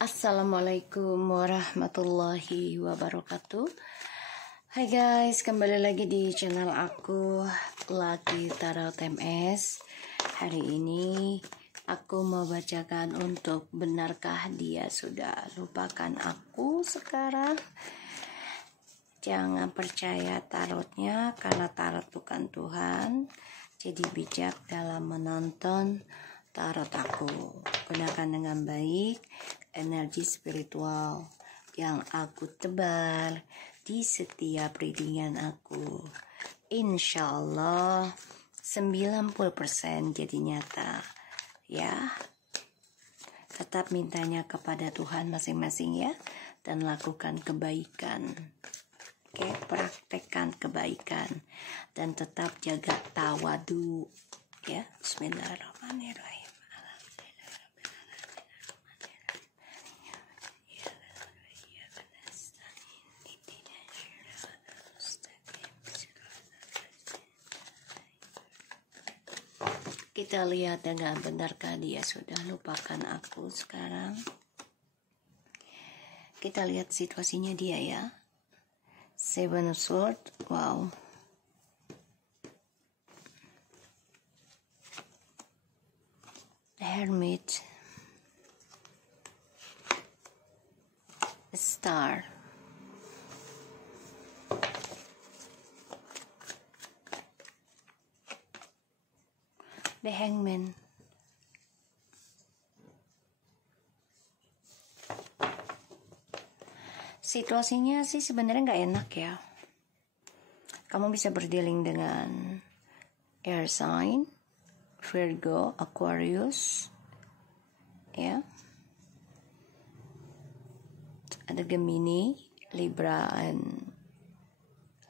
Assalamualaikum warahmatullahi wabarakatuh. Hai guys, kembali lagi di channel aku, Lucky Tarot MS. Hari ini aku mau bacakan untuk benarkah dia sudah lupakan aku sekarang. Jangan percaya tarotnya karena tarot bukan Tuhan. Jadi bijak dalam menonton tarot aku. Gunakan dengan baik energi spiritual yang aku tebar di setiap readingan aku. Insya Allah 90% jadi nyata ya. Tetap mintanya kepada Tuhan masing-masing ya, dan lakukan kebaikan. Oke, praktekkan kebaikan dan tetap jaga tawadu ya. Bismillahirrahmanirrahim. Kita lihat dengan benarkah dia sudah lupakan aku sekarang. Kita lihat situasinya dia ya. Seven of Swords, wow. The Hermit, the Star, the Hangman, situasinya sih sebenarnya nggak enak ya. Kamu bisa berdealing dengan air sign, Virgo, Aquarius, ya. Ada Gemini, Libra, and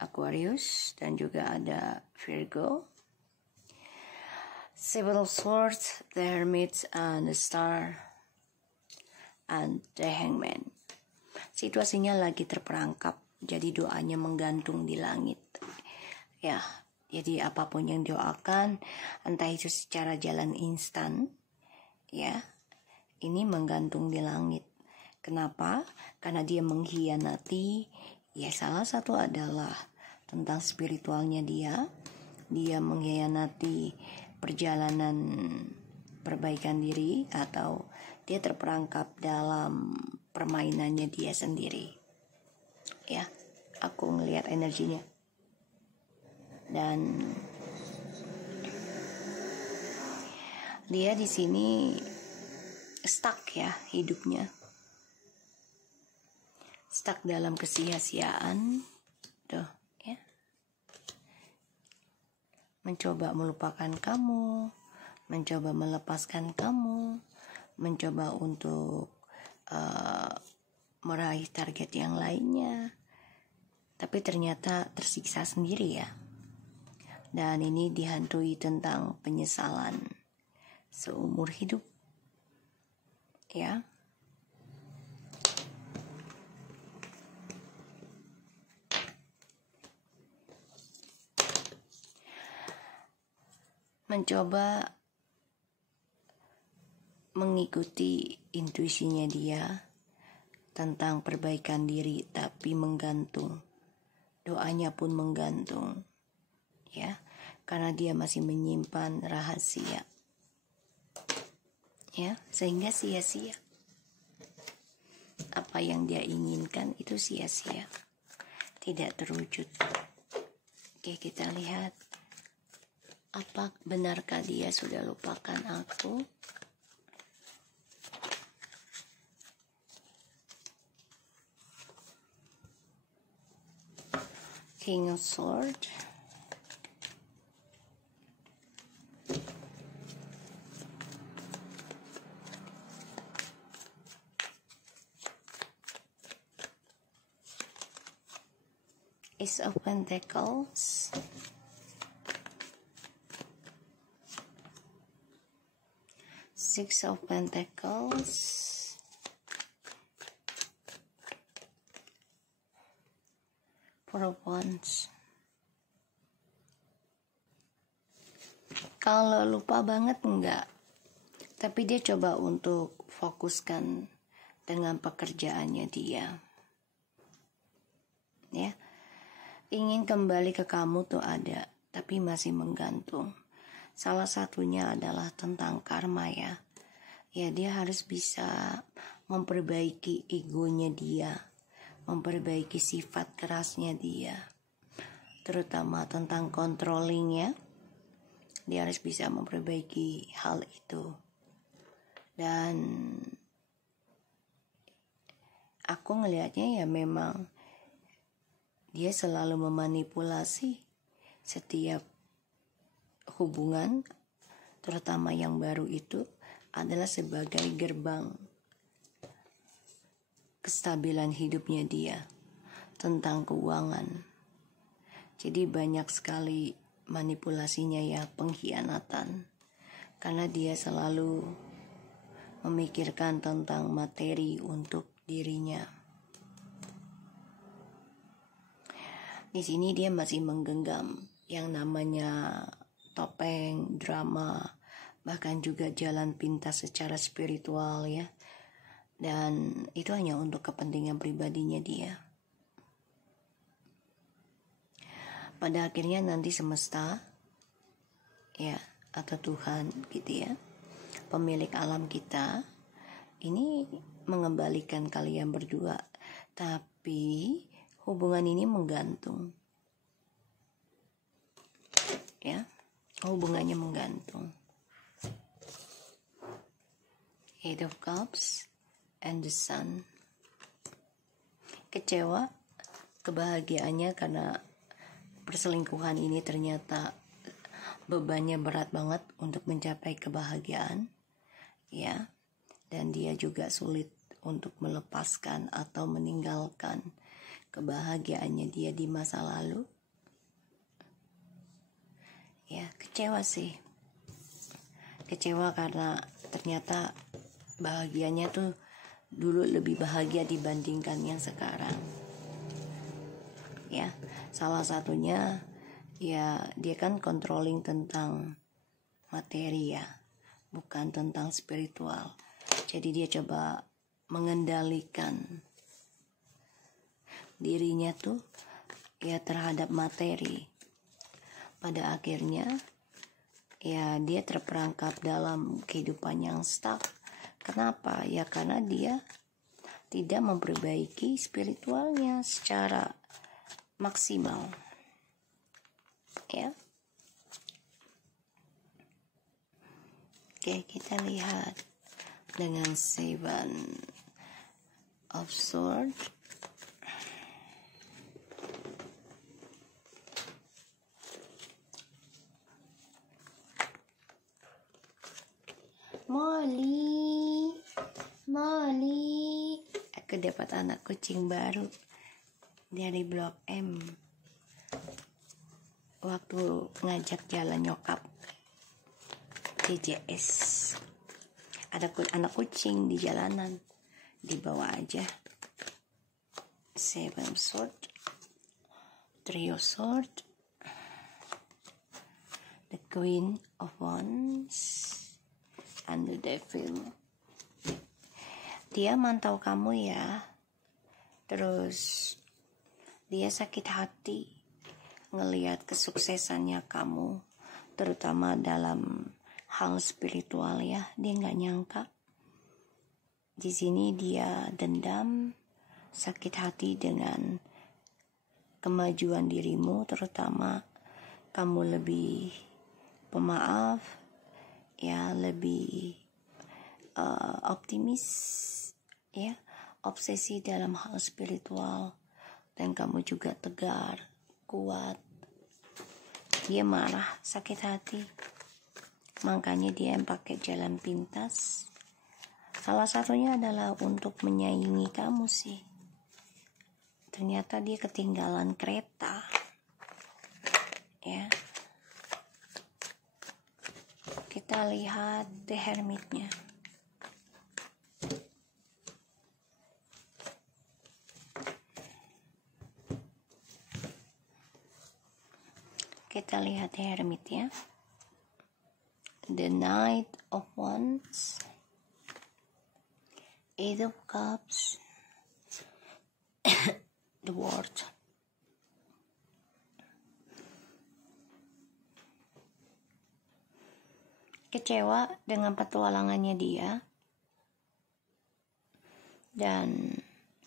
Aquarius, dan juga ada Virgo. Seven of Swords, the Hermit, and the Star, and the Hangman. Situasinya lagi terperangkap, jadi doanya menggantung di langit. Ya, jadi apapun yang doakan, entah itu secara jalan instan, ya, ini menggantung di langit. Kenapa? Karena dia mengkhianati. Ya, salah satu adalah tentang spiritualnya dia. Dia mengkhianati perjalanan perbaikan diri, atau dia terperangkap dalam permainannya dia sendiri. Ya, aku ngelihat energinya. Dan dia di sini stuck ya hidupnya. Stuck dalam kesia-siaan. Tuh, ya. Mencoba melupakan kamu, mencoba melepaskan kamu, mencoba untuk meraih target yang lainnya, tapi ternyata tersiksa sendiri ya. Dan ini dihantui tentang penyesalan seumur hidup ya. Mencoba mengikuti intuisinya dia tentang perbaikan diri, tapi menggantung. Doanya pun menggantung. Ya, karena dia masih menyimpan rahasia. Ya, sehingga sia-sia. Apa yang dia inginkan itu sia-sia. Tidak terwujud. Oke, kita lihat. Apa benarkah dia sudah lupakan aku? King of Swords, Ace of Pentacles, Six of Pentacles, Four of Wands. Kalau lupa banget enggak, tapi dia coba untuk fokuskan dengan pekerjaannya dia. Ya, ingin kembali ke kamu tuh ada, tapi masih menggantung. Salah satunya adalah tentang karma ya. Ya, dia harus bisa memperbaiki egonya dia, memperbaiki sifat kerasnya dia, terutama tentang controlling ya. Dia harus bisa memperbaiki hal itu. Dan aku ngelihatnya ya memang dia selalu memanipulasi setiap hubungan, terutama yang baru itu adalah sebagai gerbang kestabilan hidupnya dia tentang keuangan. Jadi banyak sekali manipulasinya ya, pengkhianatan, karena dia selalu memikirkan tentang materi untuk dirinya. Di sini dia masih menggenggam yang namanya topeng, drama, bahkan juga jalan pintas secara spiritual ya. Dan itu hanya untuk kepentingan pribadinya dia. Pada akhirnya nanti semesta ya, atau Tuhan gitu ya, pemilik alam kita ini mengembalikan kalian berdua, tapi hubungan ini menggantung ya, hubungannya menggantung. Eight of Cups and the Sun. Kecewa, kebahagiaannya karena perselingkuhan ini ternyata bebannya berat banget untuk mencapai kebahagiaan ya, dan dia juga sulit untuk melepaskan atau meninggalkan kebahagiaannya dia di masa lalu ya. Kecewa sih, kecewa karena ternyata bahagianya tuh dulu lebih bahagia dibandingkan yang sekarang ya. Salah satunya ya, dia kan controlling tentang materi ya, bukan tentang spiritual. Jadi dia coba mengendalikan dirinya tuh ya terhadap materi. Pada akhirnya ya dia terperangkap dalam kehidupan yang stuck. Kenapa? Ya karena dia tidak memperbaiki spiritualnya secara maksimal ya. Oke, kita lihat dengan Seven of Swords. Molly, aku dapat anak kucing baru dari Blok M waktu ngajak jalan nyokap DJS. Ada anak kucing di jalanan, dibawa aja. Seven Sword, Trio Sword, the Queen of Wands, and the Devil. Dia mantau kamu ya, terus dia sakit hati ngelihat kesuksesannya kamu, terutama dalam hal spiritual ya. Dia nggak nyangka di sini dia dendam, sakit hati dengan kemajuan dirimu, terutama kamu lebih pemaaf ya, lebih optimis ya, obsesi dalam hal spiritual, dan kamu juga tegar, kuat. Dia marah, sakit hati, makanya dia yang pakai jalan pintas. Salah satunya adalah untuk menyaingi kamu sih. Ternyata dia ketinggalan kereta ya. Kita lihat The Hermit-nya. Kita lihat The Hermit ya. The Knight of Wands, Eight of Cups, the World. Kecewa dengan petualangannya dia, dan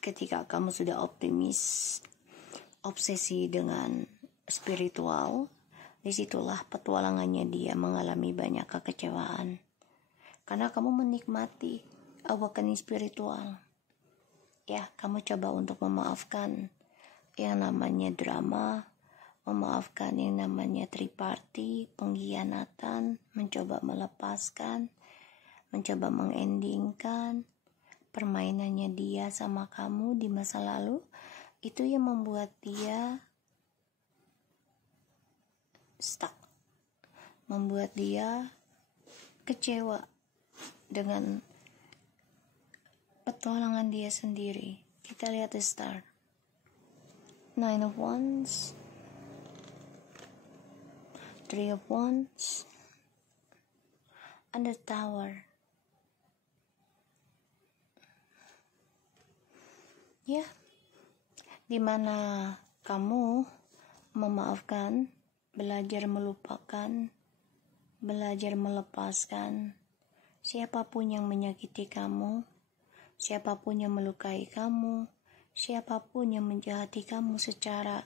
ketika kamu sudah optimis, obsesi dengan spiritual, disitulah petualangannya dia mengalami banyak kekecewaan, karena kamu menikmati awakening spiritual. Ya, kamu coba untuk memaafkan yang namanya drama, memaafkan yang namanya triparty, pengkhianatan, mencoba melepaskan, mencoba mengendingkan permainannya dia sama kamu di masa lalu. Itu yang membuat dia stuck, membuat dia kecewa dengan petualangan dia sendiri. Kita lihat the star, Nine of Wands, Three of Wands, and the Tower. Ya, dimana kamu memaafkan, belajar melupakan, belajar melepaskan siapapun yang menyakiti kamu, siapapun yang melukai kamu, siapapun yang menjahati kamu secara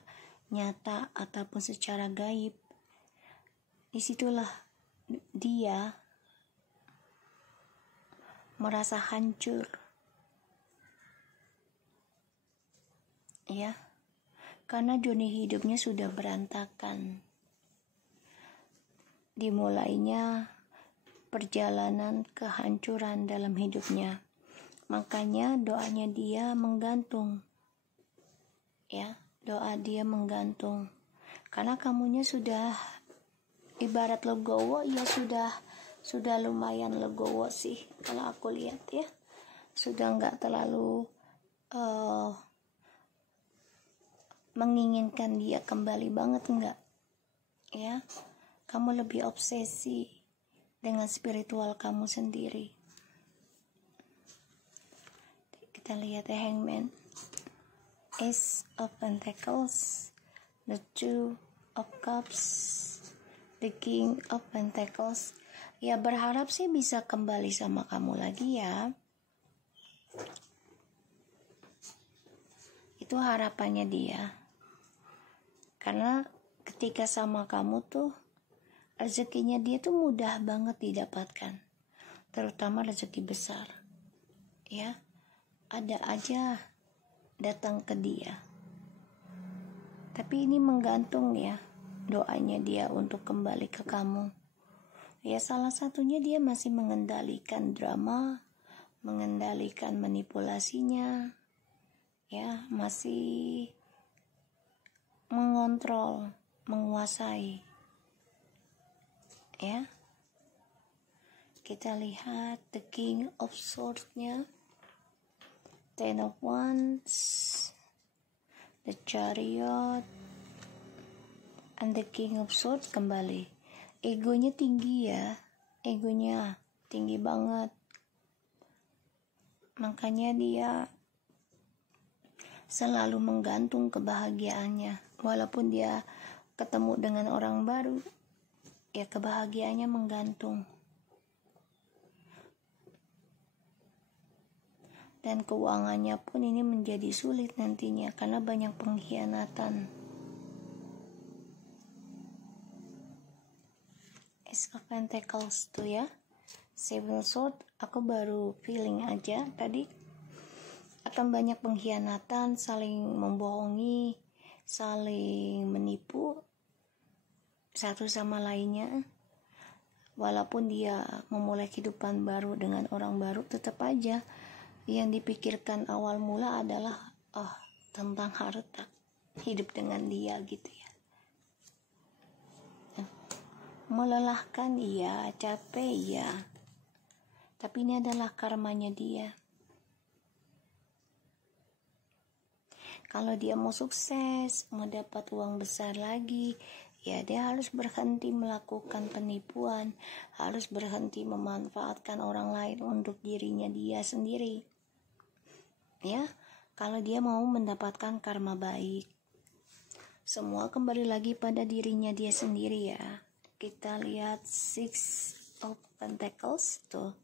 nyata ataupun secara gaib. Disitulah dia merasa hancur, ya, karena journey hidupnya sudah berantakan. Dimulainya perjalanan kehancuran dalam hidupnya, makanya doanya dia menggantung, ya, doa dia menggantung, karena kamunya sudah ibarat legowo, ya sudah lumayan legowo sih kalau aku lihat, ya, sudah nggak terlalu menginginkan dia kembali banget, enggak, ya. Kamu lebih obsesi dengan spiritual kamu sendiri. Kita lihat the Hangman, Ace of Pentacles, the Two of Cups, the King of Pentacles. Ya, berharap sih bisa kembali sama kamu lagi, ya. Itu harapannya dia. Karena ketika sama kamu tuh rezekinya dia tuh mudah banget didapatkan, terutama rezeki besar, ya, ada aja datang ke dia. Tapi ini menggantung, ya, doanya dia untuk kembali ke kamu. Ya, salah satunya dia masih mengendalikan drama, mengendalikan manipulasinya, ya, masih mengontrol, menguasai, ya. Kita lihat the King of Swords-nya, Ten of Wands, the Chariot, and the King of Swords kembali. Egonya tinggi, ya, egonya tinggi banget, makanya dia selalu menggantung kebahagiaannya. Walaupun dia ketemu dengan orang baru, ya, kebahagiaannya menggantung. Dan keuangannya pun ini menjadi sulit nantinya karena banyak pengkhianatan. Ace of Pentacles tuh, ya. Seven Swords, aku baru feeling aja tadi akan banyak pengkhianatan, saling membohongi, saling menipu satu sama lainnya. Walaupun dia memulai kehidupan baru dengan orang baru, tetap aja yang dipikirkan awal mula adalah tentang harta, hidup dengan dia, gitu, ya. Melelahkan, iya, capek, iya, tapi ini adalah karmanya dia. Kalau dia mau sukses, mau dapat uang besar lagi, ya dia harus berhenti melakukan penipuan, harus berhenti memanfaatkan orang lain untuk dirinya dia sendiri. Ya, kalau dia mau mendapatkan karma baik. Semua kembali lagi pada dirinya dia sendiri ya. Kita lihat Six of Pentacles tuh.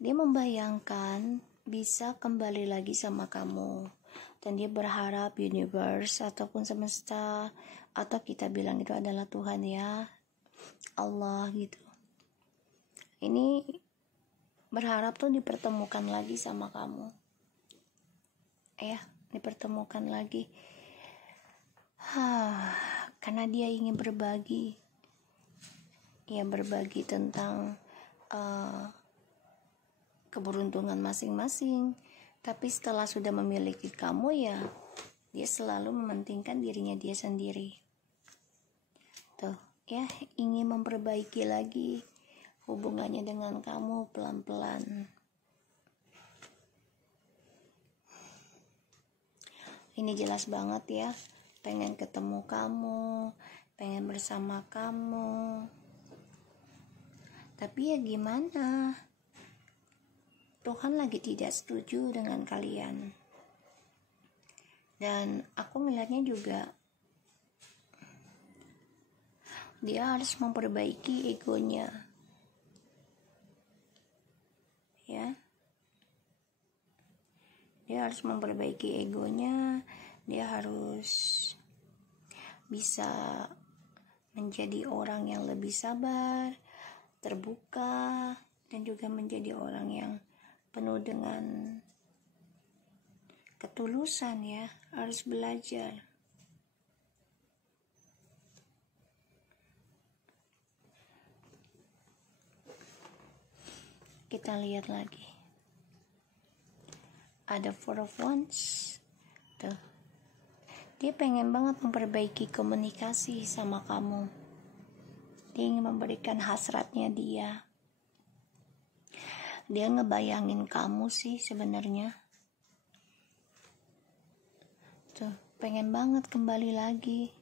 Dia membayangkan bisa kembali lagi sama kamu. Dan dia berharap universe ataupun semesta, atau kita bilang itu adalah Tuhan ya, Allah gitu. Ini berharap tuh dipertemukan lagi sama kamu. Ya, dipertemukan lagi. Karena dia ingin berbagi. Ya, berbagi tentang keberuntungan masing-masing. Tapi setelah sudah memiliki kamu ya, dia selalu mementingkan dirinya dia sendiri. Tuh, ya, ingin memperbaiki lagi hubungannya dengan kamu pelan-pelan. Ini jelas banget ya, pengen ketemu kamu, pengen bersama kamu. Tapi ya gimana? Tuhan lagi tidak setuju dengan kalian. Dan aku melihatnya juga dia harus memperbaiki egonya. Ya. Dia harus memperbaiki egonya. Dia harus bisa menjadi orang yang lebih sabar, terbuka, dan juga menjadi orang yang penuh dengan ketulusan ya, harus belajar. Kita lihat lagi. Ada Four of Wands. Tuh. Dia pengen banget memperbaiki komunikasi sama kamu. Dia ingin memberikan hasratnya dia. Dia ngebayangin kamu sih sebenarnya. Tuh, pengen banget kembali lagi.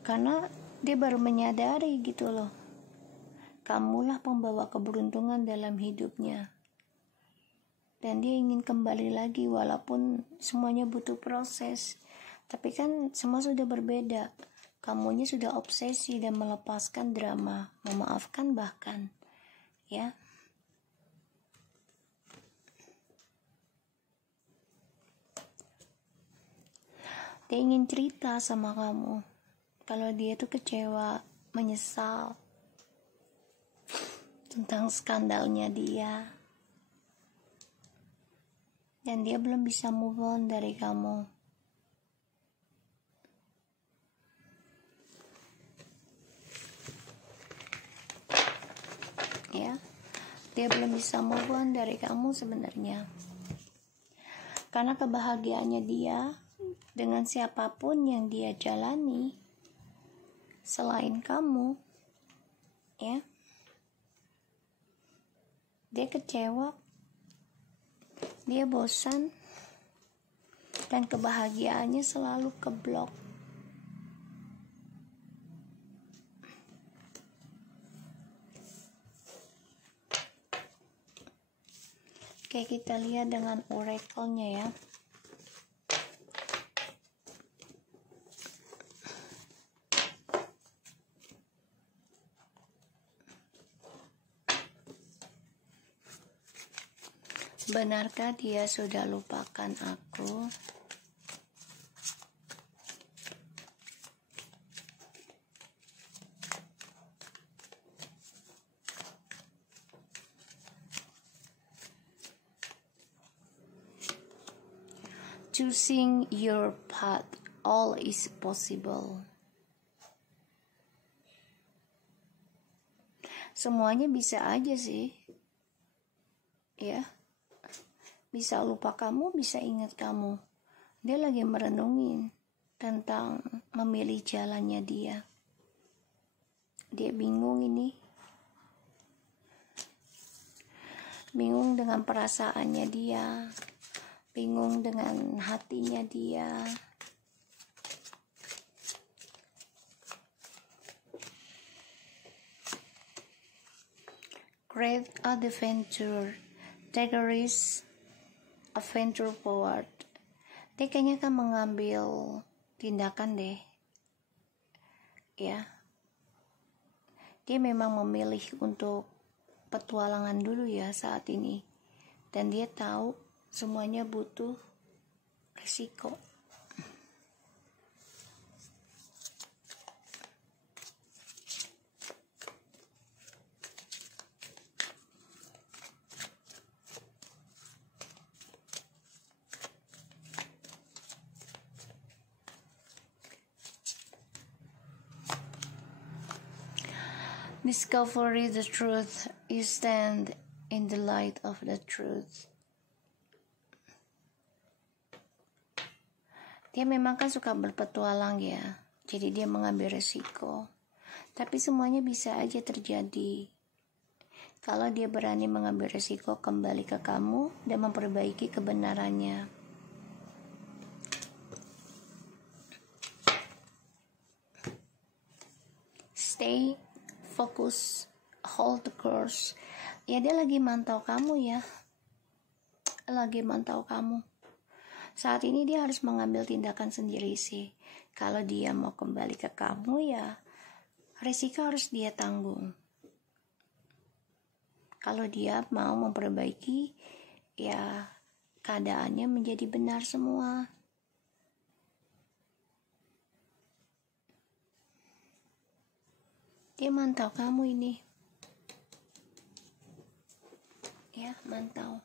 Karena dia baru menyadari gitu loh. Kamulah pembawa keberuntungan dalam hidupnya. Dan dia ingin kembali lagi walaupun semuanya butuh proses. Tapi kan semua sudah berbeda. Kamunya sudah obsesi dan melepaskan drama, memaafkan bahkan. Ya. Dia ingin cerita sama kamu kalau dia tuh kecewa, menyesal tentang skandalnya dia, dan dia belum bisa move on dari kamu. Ya, dia belum bisa move on dari kamu sebenarnya, karena kebahagiaannya dia dengan siapapun yang dia jalani selain kamu, ya, dia kecewa, dia bosan, dan kebahagiaannya selalu keblok. Oke, kita lihat dengan oracle-nya ya. Benarkah dia sudah lupakan aku? Choosing your path, all is possible. Semuanya bisa aja sih. Ya. Bisa lupa kamu, bisa ingat kamu. Dia lagi merenungin tentang memilih jalannya dia. Dia bingung ini. Bingung dengan perasaannya dia. Bingung dengan hatinya dia. Great adventure. Take a risk. adventure forward. Dia kayaknya kan mengambil tindakan deh, ya. Dia memang memilih untuk petualangan dulu ya saat ini, dan dia tahu semuanya butuh risiko. Discover the truth. You stand in the light of the truth. Dia memang kan suka berpetualang ya, jadi dia mengambil resiko. Tapi semuanya bisa aja terjadi kalau dia berani mengambil resiko kembali ke kamu dan memperbaiki kebenarannya. Stay fokus, hold the course. Ya, dia lagi mantau kamu ya. Lagi mantau kamu. Saat ini dia harus mengambil tindakan sendiri sih. Kalau dia mau kembali ke kamu ya, risiko harus dia tanggung. Kalau dia mau memperbaiki, ya keadaannya menjadi benar semua. Dia mantau kamu ini. Ya, mantau.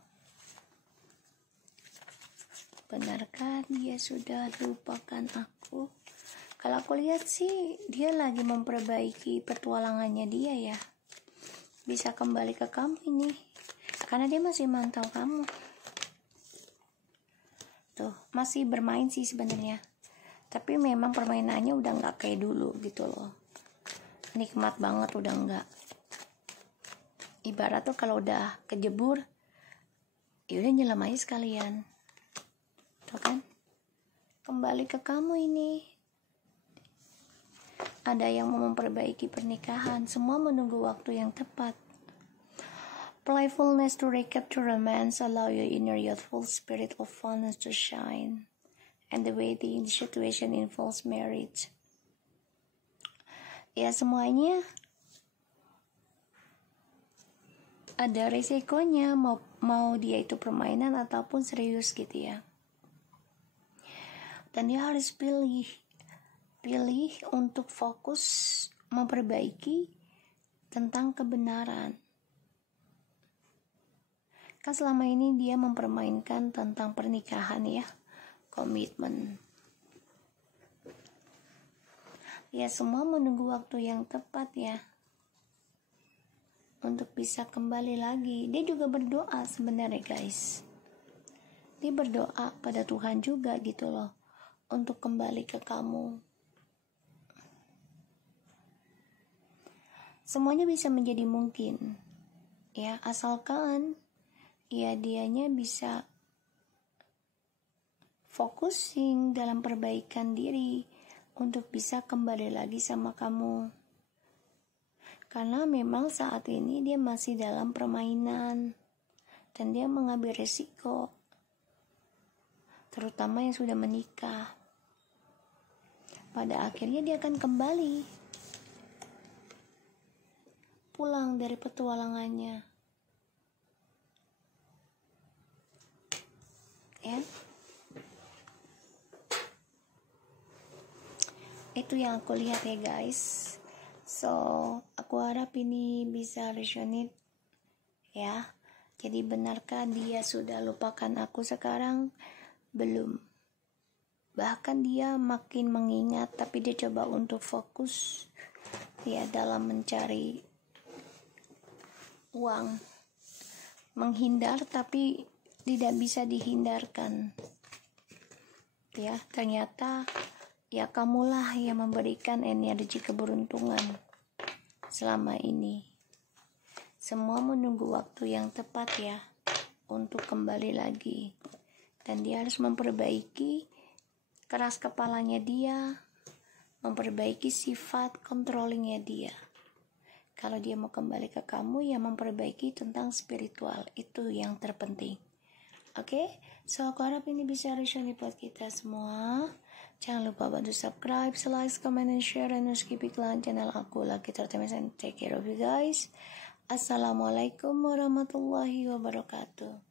Benarkah dia sudah lupakan aku? Kalau aku lihat sih, dia lagi memperbaiki petualangannya dia ya. Bisa kembali ke kamu ini. Karena dia masih mantau kamu. Tuh, masih bermain sih sebenarnya. Tapi memang permainannya udah gak kayak dulu gitu loh. Nikmat banget udah enggak. Ibarat tuh kalau udah kejebur, yaudah nyelam aja sekalian. Tuh kan, kembali ke kamu ini. Ada yang mau memperbaiki pernikahan, semua menunggu waktu yang tepat. Playfulness to recapture romance, allow your inner youthful spirit of fondness to shine, and the waiting situation involves marriage. Ya, semuanya ada resikonya, mau dia itu permainan ataupun serius gitu ya. Dan dia harus pilih untuk fokus memperbaiki tentang kebenaran. Kan selama ini dia mempermainkan tentang pernikahan ya, komitmen. Ya, semua menunggu waktu yang tepat ya, untuk bisa kembali lagi. Dia juga berdoa sebenarnya guys. Dia berdoa pada Tuhan juga gitu loh, untuk kembali ke kamu. Semuanya bisa menjadi mungkin ya, asalkan ya dianya bisa focusing dalam perbaikan diri untuk bisa kembali lagi sama kamu. Karena memang saat ini dia masih dalam permainan dan dia mengambil resiko, terutama yang sudah menikah. Pada akhirnya dia akan kembali pulang dari petualangannya ya. Itu yang aku lihat ya guys. So aku harap ini bisa resonate ya. Jadi benarkah dia sudah lupakan aku sekarang? Belum. Bahkan dia makin mengingat, tapi dia coba untuk fokus ya dalam mencari uang. Menghindar tapi tidak bisa dihindarkan. Ya, ternyata ya kamulah yang memberikan energi keberuntungan selama ini. Semua menunggu waktu yang tepat ya, untuk kembali lagi. Dan dia harus memperbaiki keras kepalanya dia, memperbaiki sifat controllingnya dia. Kalau dia mau kembali ke kamu, ya memperbaiki tentang spiritual. Itu yang terpenting. Oke, so aku harap ini bisa reason buat kita semua. Jangan lupa bantu subscribe, like, comment, and share, dan skip iklan channel aku. Lucky Entertainment, and take care of you guys. Assalamualaikum warahmatullahi wabarakatuh.